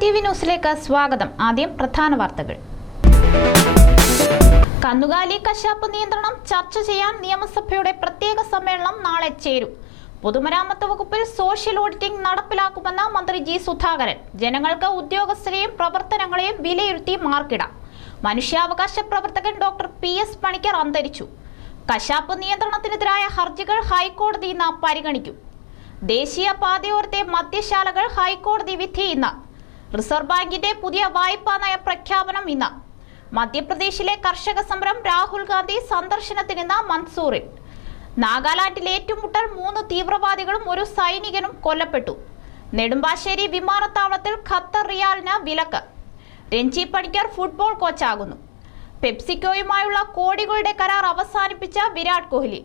TV. ന്യൂസിലേക്ക് സ്വാഗതം. ആദ്യം പ്രധാന വാർത്തകൾ. കന്നുകാലി കശാപ്പ് നിയന്ത്രണം ചർച്ച ചെയ്യാൻ നിയമസഭയുടെ പ്രത്യേക സമ്മേളനം നാളെ ചേരും. പൊതുമരാമത്ത് വകുപ്പിൽ സോഷ്യൽ ഓഡിറ്റിംഗ് നടപ്പിലാക്കുമെന്ന മന്ത്രി ജി സുധാകരൻ. ജനങ്ങൾക്ക് ഉദ്യോഗസ്ഥരെയും പ്രവർത്തനങ്ങളെയും വിലയിരുത്തി മാർക്കിടാം. മനുഷ്യാവകാശ പ്രവർത്തകൻ ഡോക്ടർ PS പണിക്കർ അന്തരിച്ചു. കശാപ്പ് നിയന്ത്രണത്തിനെതിരായ ഹർജികൾ ഹൈക്കോടതി ഇന്ന് പരിഗണിക്കും. ദേശീയ പാതയോരത്തെ മദ്യശാലകൾ ഹൈക്കോടതി വിധി ഇന്ന്. റിസർവ് ബാങ്കിന്റെ പുതിയ വായ്പാ നയ പ്രഖ്യാപനം ഇന്ന്. മധ്യപ്രദേശിലെ കർഷക സമരം രാഹുൽ ഗാന്ധി സന്ദർശനത്തിനിന്ന് മൻസൂറിൽ. നാഗാലാൻഡിൽ ഏറ്റുമുട്ടൽ 3 തീവ്രവാദികളും 1 സൈനികനും കൊല്ലപ്പെട്ടു. നെടുമ്പാശ്ശേരി വിമാനത്താവളത്തിൽ ഖത്തർ റിയാലിന് വിലക്ക്. രഞ്ജി പണിക്കർ ഫുട്ബോൾ കോച്ചാകുന്നു. പെപ്സിക്കോയുമായുള്ള കോടികളുടെ കരാർ അവസാനിപ്പിച്ച വിരാട് കോഹ്ലി.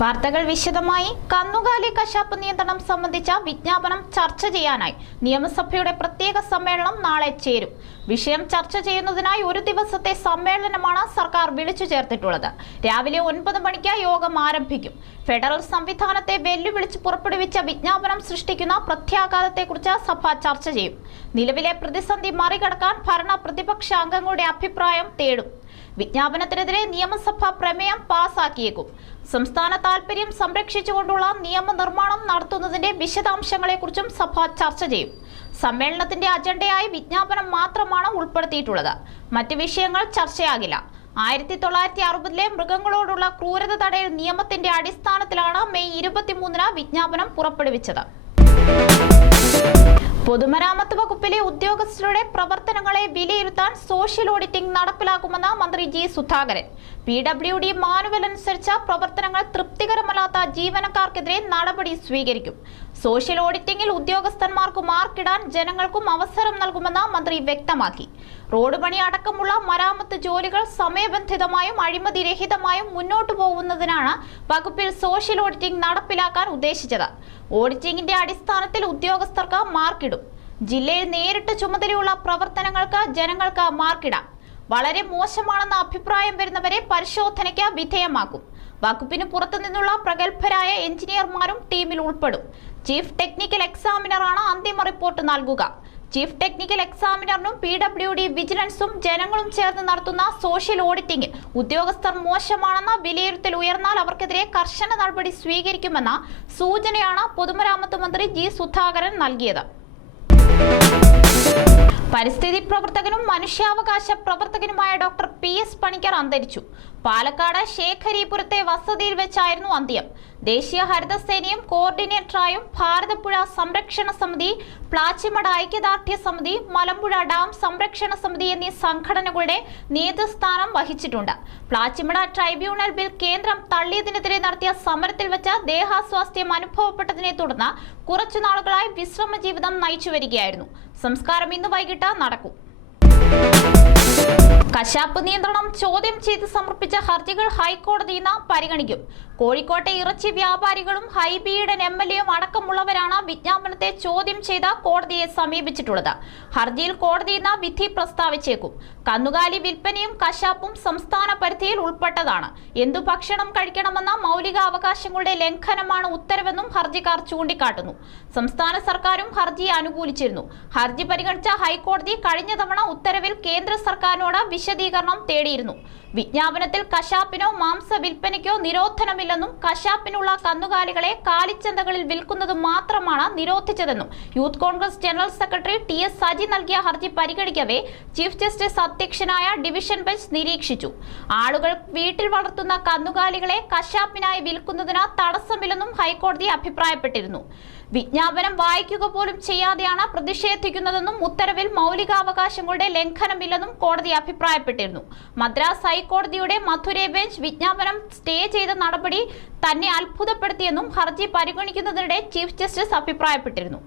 വാർത്തകൾ വിശദമായി. കന്നുകാലി കശാപ്പ് നിയന്ത്രണം സംബന്ധിച്ച വിജ്ഞാപനം ചർച്ച ചെയ്യാനായി നിയമസഭയുടെ പ്രത്യേക സമ്മേളനം നാളെ ചേരും. വിഷയം ചർച്ച ചെയ്യുന്നതിനായി ഒരു ദിവസത്തെ സമ്മേളനമാണ് സർക്കാർ വിളിച്ചു ചേർത്തിട്ടുള്ളത്. രാവിലെ 9 മണിക്ക് യോഗം ആരംഭിക്കും. ഫെഡറൽ സംവിധാനത്തെ വെല്ലുവിളിച്ച് പുറപ്പെടുവിച്ച വിജ്ഞാപനം സൃഷ്ടിക്കുന്ന പ്രത്യാഘാതത്തെക്കുറിച്ച് സഭ ചർച്ച ചെയ്യും. നിലവിലെ പ്രതിസന്ധി മറികടക്കാൻ ഭരണ പ്രതിപക്ഷ അംഗങ്ങളുടെ അഭിപ്രായം തേടും. വിജ്ഞാപനത്തിനെതിരെ നിയമസഭ പ്രമേയം പാസാക്കിയേക്കും. സംസ്ഥാന താൽപര്യം സംരക്ഷിച്ചുകൊണ്ടുള്ള നിയമനിർമ്മാണം നടത്തുന്നതിന്റെ വിശദാംശങ്ങളെക്കുറിച്ചും സഭ ചർച്ച ചെയ്യും. സമ്മേളനത്തിന്റെ അജണ്ടയായി വിജ്ഞാപനം മാത്രമാണ് ഉൾപ്പെടുത്തിയിട്ടുള്ളത്. മറ്റ് വിഷയങ്ങൾ ചർച്ചയാകില്ല. 1960 മൃഗങ്ങളോടുള്ള ക്രൂരത തടയൽ നിയമത്തിന്റെ അടിസ്ഥാനത്തിലാണ് മെയ് 23 വിജ്ഞാപനം പുറപ്പെടുവിച്ചത്. പൊതുമരാമത്ത് വകുപ്പിലെ ഉദ്യോഗസ്ഥരുടെ പ്രവർത്തനങ്ങളെ വിലയിരുത്താൻ സോഷ്യൽ ഓഡിറ്റിംഗ് നടപ്പിലാക്കുമെന്ന് മന്ത്രി ജി സുധാകരൻ. PWD മാനുവൽ അനുസരിച്ച് പ്രവർത്തനങ്ങൾ തൃപ്തികരമല്ലാത്ത ജീവനക്കാർക്കെതിരെ നടപടി സ്വീകരിക്കും. സോഷ്യൽ ഓഡിറ്റിംഗിൽ ഉദ്യോഗസ്ഥന്മാർക്ക് മാർക്കിടാൻ ജനങ്ങൾക്കും അവസരം നൽകുമെന്ന് മന്ത്രി വ്യക്തമാക്കി. റോഡ് പണി അടക്കമുള്ള മരാമത്ത് ജോലികൾ സമയബന്ധിതമായും അഴിമതിരഹിതമായും മുന്നോട്ടു പോകുന്നതിനാണ് വകുപ്പിൽ സോഷ്യൽ ഓഡിറ്റിംഗ് നടപ്പിലാക്കാൻ ഉദ്ദേശിച്ചത്. ഓഡിറ്റിംഗിന്റെ അടിസ്ഥാനത്തിൽ ഉദ്യോഗസ്ഥർക്ക് മാർക്കിടും. ജില്ലയിൽ നേരിട്ട് ചുമതലയുള്ള പ്രവർത്തനങ്ങൾക്ക് ജനങ്ങൾക്ക് മാർക്കിടാം. വളരെ മോശമാണെന്ന അഭിപ്രായം വരുന്നവരെ പരിശോധനയ്ക്ക് വിധേയമാക്കും. വകുപ്പിന് പുറത്തു നിന്നുള്ള പ്രഗത്ഭരായ എഞ്ചിനീയർമാരും ടീമിൽ ഉൾപ്പെടും. ചീഫ് ടെക്നിക്കൽ എക്സാമിനറാണ് അന്തിമ റിപ്പോർട്ട് നൽകുക. ചീഫ് ടെക്നിക്കൽ എക്സാമിനറിനും PWD വിജിലൻസും ജനങ്ങളും ചേർന്ന് നടത്തുന്ന സോഷ്യൽ ഓഡിറ്റിംഗിൽ ഉദ്യോഗസ്ഥർ മോശമാണെന്ന വിലയിരുത്തൽ ഉയർന്നാൽ അവർക്കെതിരെ കർശന നടപടി സ്വീകരിക്കുമെന്ന സൂചനയാണ് പൊതുമരാമത്ത് മന്ത്രി ജി സുധാകരൻ നൽകിയത്. പരിസ്ഥിതി പ്രവർത്തകനും മനുഷ്യാവകാശ പ്രവർത്തകനുമായ ഡോക്ടർ PS പണിക്കർ അന്തരിച്ചു. പാലക്കാട് ശേഖരീപുരത്തെ വസതിയിൽ വെച്ചായിരുന്നു അന്ത്യം. ദേശീയ ഹരിതസേനയും കോർഡിനേറ്ററായും ഭാരതപ്പുഴ സംരക്ഷണ സമിതി, പ്ലാച്ചിമട ഐക്യദാർഢ്യ സമിതി, മലമ്പുഴ ഡാം സംരക്ഷണ സമിതി എന്നീ സംഘടനകളുടെ നേതൃസ്ഥാനം വഹിച്ചിട്ടുണ്ട്. പ്ലാച്ചിമട ട്രൈബ്യൂണൽ ബിൽ കേന്ദ്രം തള്ളിയതിനെതിരെ നടത്തിയ സമരത്തിൽ വെച്ച് ദേഹാസ്വാസ്ഥ്യം അനുഭവപ്പെട്ടതിനെ തുടർന്ന് കുറച്ചുനാളുകളായി വിശ്രമ ജീവിതം നയിച്ചു വരികയായിരുന്നു. സംസ്കാരം ഇന്ന് വൈകിട്ട് നടക്കും. കശാപ്പ് നിയന്ത്രണം ചോദ്യം ചെയ്ത് സമർപ്പിച്ച ഹർജികൾ ഹൈക്കോടതി ഇന്ന് പരിഗണിക്കും. കോഴിക്കോട്ടെ ഇറച്ചി വ്യാപാരികളും ഹൈബിയുടെ MLAയും അടക്കമുള്ളവരാണ് വിജ്ഞാപനത്തെ ചോദ്യം ചെയ്ത കോടതിയെ സമീപിച്ചിട്ടുള്ളത്. ഹർജിയിൽ കോടതി ഇന്ന് വിധി പ്രസ്താവിച്ചേക്കും. കന്നുകാലി വിൽപ്പനയും കശാപ്പും സംസ്ഥാന പരിധിയിൽ ഉൾപ്പെട്ടതാണ്. എന്തു ഭക്ഷണം കഴിക്കണമെന്ന മൗലിക അവകാശങ്ങളുടെ ലംഘനമാണ് ഉത്തരവെന്നും ഹർജിക്കാർ ചൂണ്ടിക്കാട്ടുന്നു. സംസ്ഥാന സർക്കാരും ഹർജിയെ അനുകൂലിച്ചിരുന്നു. ഹർജി പരിഗണിച്ച ഹൈക്കോടതി കഴിഞ്ഞ തവണ ഉത്തരവിൽ കേന്ദ്ര സർക്കാരിനോട് വിശദീകരണം തേടിയിരുന്നു. വിജ്ഞാപനത്തിൽ കശാപ്പിനോ മാംസ വിൽപ്പനയ്ക്കോ നിരോധനമില്ലെന്നും കശാപ്പിനുള്ള കന്നുകാലികളെ കാലിച്ചന്തകളിൽ വിൽക്കുന്നത് മാത്രമാണ് നിരോധിച്ചതെന്നും Youth Congress general secretary TS Saji നൽകിയ ഹർജി പരിഗണിക്കവേ ചീഫ് ജസ്റ്റിസ് അധ്യക്ഷനായ ഡിവിഷൻ ബെഞ്ച് നിരീക്ഷിച്ചു. ആളുകൾ വീട്ടിൽ വളർത്തുന്ന കന്നുകാലികളെ കശാപ്പിനായി വിൽക്കുന്നതിന് തടസ്സമില്ലെന്നും ഹൈക്കോടതി അഭിപ്രായപ്പെട്ടിരുന്നു. വിജ്ഞാപനം വായിക്കുക പോലും ചെയ്യാതെയാണ് പ്രതിഷേധിക്കുന്നതെന്നും ഉത്തരവിൽ മൗലികാവകാശങ്ങളുടെ ലംഘനമില്ലെന്നും കോടതി അഭിപ്രായപ്പെട്ടിരുന്നു. മദ്രാസ് ഹൈക്കോടതിയുടെ മധുരൈ ബെഞ്ച് വിജ്ഞാപനം സ്റ്റേ ചെയ്ത നടപടി തന്നെ അത്ഭുതപ്പെടുത്തിയെന്നും ഹർജി പരിഗണിക്കുന്നതിനിടെ ചീഫ് ജസ്റ്റിസ് അഭിപ്രായപ്പെട്ടിരുന്നു.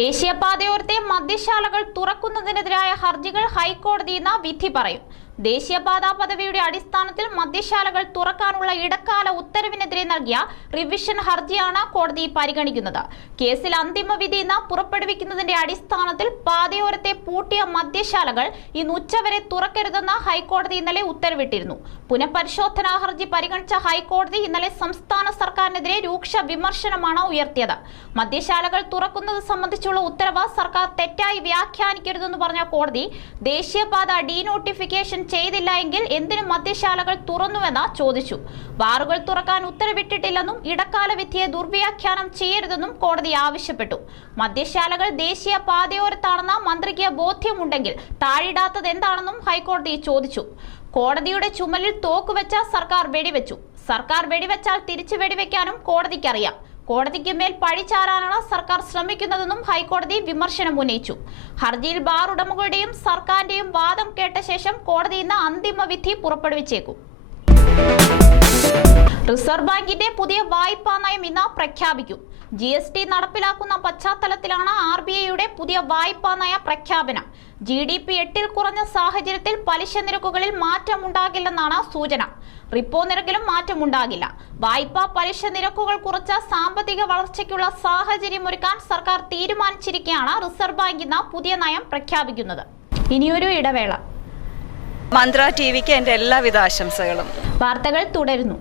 ദേശീയപാതയോരത്തെ മദ്യശാലകൾ തുറക്കുന്നതിനെതിരായ ഹർജികൾ ഹൈക്കോടതി ഇന്ന് വിധി പറയും. ദേശീയപാതാ പദവിയുടെ അടിസ്ഥാനത്തിൽ മദ്യശാലകൾ തുറക്കാനുള്ള ഇടക്കാല ഉത്തരവിനെതിരെ നൽകിയ റിവിഷൻ ഹർജിയാണ് കോടതി പരിഗണിക്കുന്നത്. കേസിൽ അന്തിമ വിധി ഇന്ന് പുറപ്പെടുവിക്കുന്നതിന്റെ അടിസ്ഥാനത്തിൽ പാതയോരത്തെ പൂട്ടിയ മദ്യശാലകൾ ഇന്ന് ഉച്ചവരെ തുറക്കരുതെന്ന് ഹൈക്കോടതി ഇന്നലെ ഉത്തരവിട്ടിരുന്നു. പുനഃപരിശോധനാ ഹർജി പരിഗണിച്ച ഹൈക്കോടതി ഇന്നലെ സംസ്ഥാന സർക്കാരിനെതിരെ രൂക്ഷ വിമർശനമാണ് ഉയർത്തിയത്. മദ്യശാലകൾ തുറക്കുന്നത് സംബന്ധിച്ചുള്ള ഉത്തരവ് സർക്കാർ തെറ്റായി വ്യാഖ്യാനിക്കരുതെന്ന് പറഞ്ഞ കോടതി ദേശീയപാത ഡീനോട്ടിഫിക്കേഷൻ ചെയ്തില്ല എങ്കിൽ എന്തിനു മദ്യശാലകൾ തുറന്നുവെന്ന് ചോദിച്ചു. ബാറുകൾ തുറക്കാൻ ഉത്തരവിട്ടിട്ടില്ലെന്നും ഇടക്കാല വിധിയെ ദുർവ്യാഖ്യാനം ചെയ്യരുതെന്നും കോടതി ആവശ്യപ്പെട്ടു. മദ്യശാലകൾ ദേശീയ പാതയോരത്താണെന്ന മന്ത്രിക്ക് ബോധ്യമുണ്ടെങ്കിൽ താഴിടാത്തത് എന്താണെന്നും ഹൈക്കോടതി ചോദിച്ചു. കോടതിയുടെ ചുമലിൽ തോക്കുവെച്ച സർക്കാർ വെടിവെച്ചു. സർക്കാർ വെടിവെച്ചാൽ തിരിച്ചു വെടിവെക്കാനും കോടതിക്കറിയാം. കോടതിക്ക് മേൽ പഴിചാരാനാണ് സർക്കാർ ശ്രമിക്കുന്നതെന്നും ഹൈക്കോടതി വിമർശനം ഉന്നയിച്ചു. ഹർജിയിൽ ബാർ ഉടമകളുടെയും സർക്കാരിന്റെയും വാദം കേട്ട ശേഷം കോടതി ഇന്ന് അന്തിമ വിധി പുറപ്പെടുവിച്ചേക്കും. റിസർവ് ബാങ്കിന്റെ പുതിയ വായ്പാ നയം ഇന്ന് പ്രഖ്യാപിക്കും. GST നടപ്പിലാക്കുന്ന പശ്ചാത്തലത്തിലാണ് RBIയുടെ പുതിയ വായ്പാ നയ പ്രഖ്യാപനം. GDP 8-ൽ കുറഞ്ഞ സാഹചര്യത്തിൽ പലിശ നിരക്കുകളിൽ മാറ്റമുണ്ടാകില്ലെന്നാണ് സൂചന. റിപ്പോ നിരക്കിലും മാറ്റമുണ്ടാകില്ല. വായ്പാ പലിശ നിരക്കുകൾ കുറച്ച സാമ്പത്തിക വളർച്ചയ്ക്കുള്ള സാഹചര്യമൊരുക്കാൻ സർക്കാർ തീരുമാനിച്ചിരിക്കെയാണ് റിസർവ് ബാങ്ക് ഇന്ന് പുതിയ നയം പ്രഖ്യാപിക്കുന്നത്. ഇനിയൊരു ഇടവേള. മന്ത്ര TVക്ക് എന്റെ എല്ലാവിധ ആശംസകളും. വാർത്തകൾ തുടരുന്നു.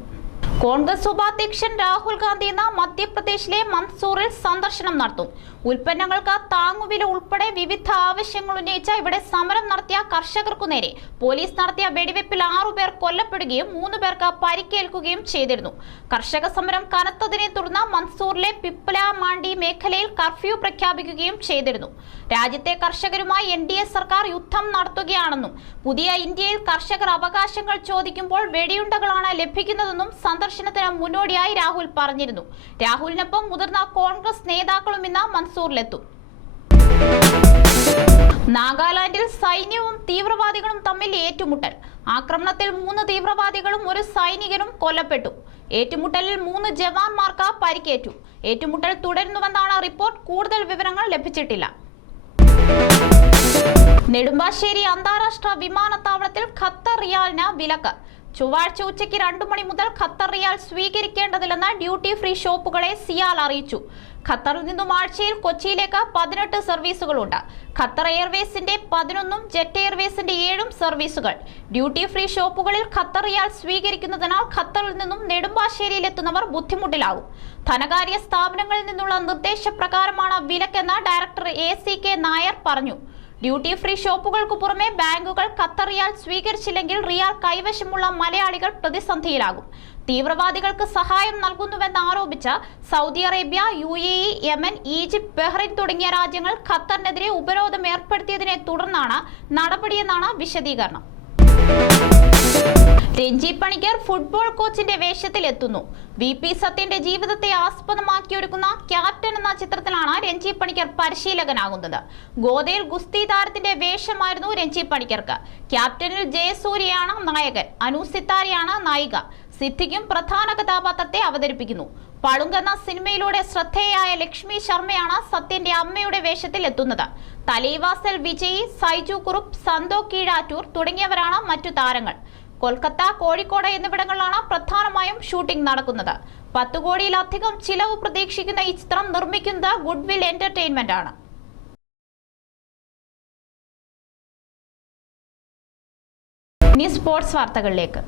കോൺഗ്രസ് ഉപാധ്യക്ഷൻ രാഹുൽ ഗാന്ധി ഇന്ന് മധ്യപ്രദേശിലെ മൻസൂറിൽ സന്ദർശനം നടത്തും. ഉൽപ്പന്നങ്ങൾക്ക് താങ്ങുവില ഉൾപ്പെടെ വിവിധ ആവശ്യങ്ങൾ ഉന്നയിച്ച ഇവിടെ സമരം നടത്തിയ കർഷകർക്കു നേരെ പോലീസ് നടത്തിയ വെടിവെപ്പിൽ 6 പേർ കൊല്ലപ്പെടുകയും 3 പേർക്ക് പരിക്കേൽക്കുകയും ചെയ്തിരുന്നു. കർഷക സമരം കനത്തതിനെ തുടർന്ന് മൻസൂറിലെ പിപ്ല മാണ്ടി മേഖലയിൽ കർഫ്യൂ പ്രഖ്യാപിക്കുകയും ചെയ്തിരുന്നു. രാജ്യത്തെ കർഷകരുമായി NDA സർക്കാർ യുദ്ധം നടത്തുകയാണെന്നും പുതിയ ഇന്ത്യയിൽ കർഷകർ അവകാശങ്ങൾ ചോദിക്കുമ്പോൾ വെടിയുണ്ടകളാണ് ലഭിക്കുന്നതെന്നും സന്ദർശനത്തിന് മുന്നോടിയായി രാഹുൽ പറഞ്ഞിരുന്നു. രാഹുലിനൊപ്പം മുതിർന്ന കോൺഗ്രസ് നേതാക്കളും ഇന്ന് മൻസൂറിലെത്തും. നാഗാലാൻഡിൽ സൈന്യവും തീവ്രവാദികളും തമ്മിൽ ഏറ്റുമുട്ടൽ. ആക്രമണത്തിൽ 3 തീവ്രവാദികളും 1 സൈനികനും കൊല്ലപ്പെട്ടു. ഏറ്റുമുട്ടലിൽ 3 ജവാന്മാർക്ക് പരിക്കേറ്റു. ഏറ്റുമുട്ടൽ തുടരുന്നുവെന്നാണ് റിപ്പോർട്ട്. കൂടുതൽ വിവരങ്ങൾ ലഭിച്ചിട്ടില്ല. നെടുമ്പാശ്ശേരി അന്താരാഷ്ട്ര വിമാനത്താവളത്തിൽ ഖത്തർ റിയാലിന് വിലക്ക്. ചൊവ്വാഴ്ച ഉച്ചയ്ക്ക് 2 മണി മുതൽ ഖത്തർ റിയാൽ സ്വീകരിക്കേണ്ടതില്ലെന്ന് ഡ്യൂട്ടി ഫ്രീ ഷോപ്പുകളെ സിയാൽ അറിയിച്ചു. ഖത്തറിൽ നിന്നും ആഴ്ചയിൽ കൊച്ചിയിലേക്ക് 18 സർവീസുകളുണ്ട്. ഖത്തർ എയർവേസിന്റെ 11ഉം ജെറ്റ് എയർവേസിന്റെ 7 സർവീസുകൾ. ഡ്യൂട്ടി ഫ്രീ ഷോപ്പുകളിൽ ഖത്തർ റിയാൽ സ്വീകരിക്കുന്നതിനാൽ ഖത്തറിൽ നിന്നും നെടുമ്പാശ്ശേരിയിൽ എത്തുന്നവർ ബുദ്ധിമുട്ടിലാകും. ധനകാര്യ സ്ഥാപനങ്ങളിൽ നിന്നുള്ള നിർദ്ദേശപ്രകാരമാണ് വിലക്കെന്ന് ഡയറക്ടർ ACK നായർ പറഞ്ഞു. ഡ്യൂട്ടി ഫ്രീ ഷോപ്പുകൾക്ക് പുറമെ ബാങ്കുകൾ ഖത്തർ റിയാൽ സ്വീകരിച്ചില്ലെങ്കിൽ റിയാൽ കൈവശമുള്ള മലയാളികൾ പ്രതിസന്ധിയിലാകും. തീവ്രവാദികൾക്ക് സഹായം നൽകുന്നുവെന്ന് ആരോപിച്ച് Saudi Arabia, UAE, Yemen, Egypt, Bahrain തുടങ്ങിയ രാജ്യങ്ങൾ ഖത്തറിനെതിരെ ഉപരോധം ഏർപ്പെടുത്തിയതിനെ തുടർന്നാണ് നടപടിയെന്നാണ് വിശദീകരണം. രഞ്ജി പണിക്കർ ഫുട്ബോൾ കോച്ചിന്റെ വേഷത്തിൽ എത്തുന്നു. VP സത്യന്റെ ജീവിതത്തെ ആസ്പദമാക്കിയൊരുക്കുന്ന ക്യാപ്റ്റൻ എന്ന ചിത്രത്തിലാണ് രഞ്ജി പണിക്കർ പരിശീലകനാകുന്നത്. ഗോദയിൽ ഗുസ്തി താരത്തിന്റെ വേഷമായിരുന്നു രഞ്ജി പണിക്കർക്ക്. ക്യാപ്റ്റനിൽ ജയസൂര്യയാണ് നായകൻ. അനു സിത്താരയാണ് നായിക. സിദ്ദിഖും പ്രധാന കഥാപാത്രത്തെ അവതരിപ്പിക്കുന്നു. പളുങ്ക് എന്ന സിനിമയിലൂടെ ശ്രദ്ധേയായ ലക്ഷ്മി ശർമ്മയാണ് സത്യന്റെ അമ്മയുടെ വേഷത്തിൽ എത്തുന്നത്. തലൈവാസൽ വിജയ്, സൈജു കുറുപ്പ്, സന്തോ കീഴാറ്റൂർ തുടങ്ങിയവരാണ് മറ്റു താരങ്ങൾ. കൊൽക്കത്ത, കോഴിക്കോട് എന്നിവിടങ്ങളിലാണ് പ്രധാനമായും ഷൂട്ടിംഗ് നടക്കുന്നത്. 10 കോടിയിലധികം ചിലവ് പ്രതീക്ഷിക്കുന്ന ഈ ചിത്രം നിർമ്മിക്കുന്നത് ഗുഡ്വിൽ എന്റർടൈൻമെന്റ് ആണ്. ഇനി സ്പോർട്സ് വാർത്തകളിലേക്ക്.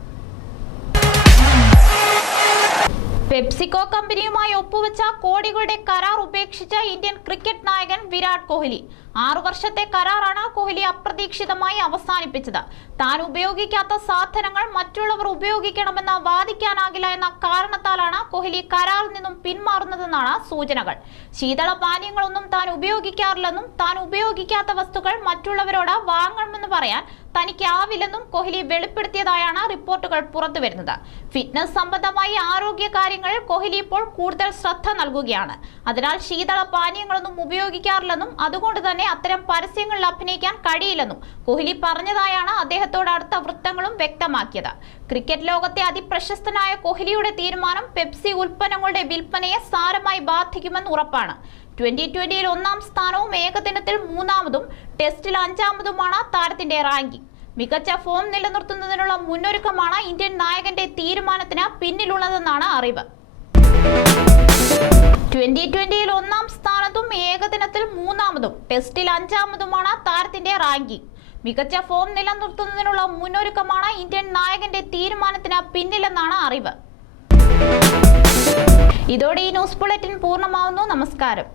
പെപ്സിക്കോ കമ്പനിയുമായി ഒപ്പുവെച്ച കോടികളുടെ കരാർ ഉപേക്ഷിച്ച ഇന്ത്യൻ ക്രിക്കറ്റ് നായകൻ വിരാട് കോഹ്ലി. 6 വർഷത്തെ കരാറാണ് കോഹ്ലി അപ്രതീക്ഷിതമായി അവസാനിപ്പിച്ചത്. താൻ ഉപയോഗിക്കാത്ത സാധനങ്ങൾ മറ്റുള്ളവർ ഉപയോഗിക്കണമെന്ന് വാദിക്കാനാകില്ല എന്ന കാരണത്താലാണ് കോഹ്ലി കരാറിൽ നിന്നും പിന്മാറുന്നതെന്നാണ് സൂചനകൾ. ശീതള പാനീയങ്ങളൊന്നും താൻ ഉപയോഗിക്കാറില്ലെന്നും താൻ ഉപയോഗിക്കാത്ത വസ്തുക്കൾ മറ്റുള്ളവരോട് വാങ്ങണമെന്ന് പറയാൻ തനിക്കാവില്ലെന്നും കോഹ്ലി വെളിപ്പെടുത്തിയതായാണ് റിപ്പോർട്ടുകൾ പുറത്തുവരുന്നത്. ഫിറ്റ്നസ് സംബന്ധമായി ആരോഗ്യ കാര്യങ്ങളിൽ കോഹ്ലി ഇപ്പോൾ കൂടുതൽ ശ്രദ്ധ നൽകുകയാണ്. അതിനാൽ ശീതള പാനീയങ്ങളൊന്നും ഉപയോഗിക്കാറില്ലെന്നും അതുകൊണ്ട് തന്നെ അത്തരം പരസ്യങ്ങളിൽ അഭിനയിക്കാൻ കഴിയില്ലെന്നും കോഹ്ലി പറഞ്ഞതായാണ് അദ്ദേഹത്തോട് അടുത്ത വൃത്തങ്ങളും വ്യക്തമാക്കിയത്. ക്രിക്കറ്റ് ലോകത്തെ അതിപ്രശസ്തനായ കോഹ്ലിയുടെ തീരുമാനം പെപ്സി ഉൽപ്പന്നങ്ങളുടെ വിൽപ്പനയെ സാരമായി ബാധിക്കുമെന്ന് ഉറപ്പാണ്. 2020-ൽ 1-ാം സ്ഥാനവും ഏകദിനത്തിൽ 3-ാമതും ടെസ്റ്റിൽ 5-ാമതുമാണ് താരത്തിന്റെ റാങ്കിംഗ്. മികച്ച ഫോം നിലനിർത്തുന്നതിനുള്ള മുന്നൊരുക്കമാണ് ഇന്ത്യൻ നായകന്റെ തീരുമാനത്തിന് പിന്നിലുള്ളതെന്നാണ് അറിവ്. 2020-ൽ 1-ാം സ്ഥാനത്തും ഏകദിനത്തിൽ 3-ാമതും ടെസ്റ്റിൽ 5-ാമതുമാണ് താരത്തിന്റെ റാങ്കിംഗ്. മികച്ച ഫോം നിലനിർത്തുന്നതിനുള്ള മുന്നൊരുക്കമാണ് ഇന്ത്യൻ നായകന്റെ തീരുമാനത്തിന് പിന്നിലെന്നാണ് അറിവ്. ഇതോടെ ഈ ന്യൂസ് ബുള്ളറ്റിൻ പൂർണ്ണമാവുന്നു. നമസ്കാരം.